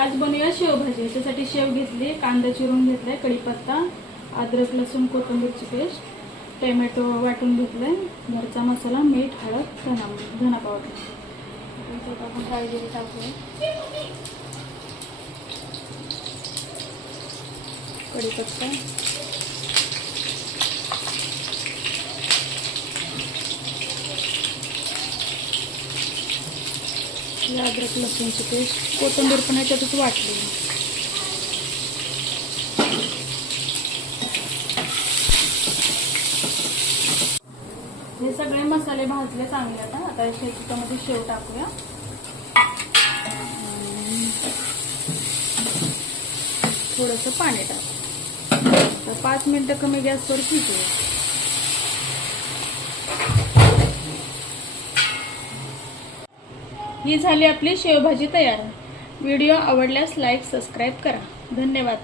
आज बनवूया शेवभाजी। याच्यासाठी शेव घेतली, कांदा चिरून घेतलाय, कढीपत्ता, अद्रक लसूण कोथिंबीरची पेस्ट, टोमॅटो वाटून घेतलाय, घरचा मसाला, मीठ, हळद, धना पावडर। आपण काळजी टाकूया, कढीपत्ता, अद्रक लसूणची पेस्ट, कोथिंबीर पण याच्यातच वाटली। हे सगळे मसाले भाजले चांगले। आता याच्यामध्ये शेव टाकूया, थोडंसं पाणी टाकू। 5 मिनिटं कमी गॅसवर शिजवूया। ही झाली आपली शेवभाजी तयार। व्हिडिओ आवडल्यास लाईक सबस्क्राईब करा। धन्यवाद।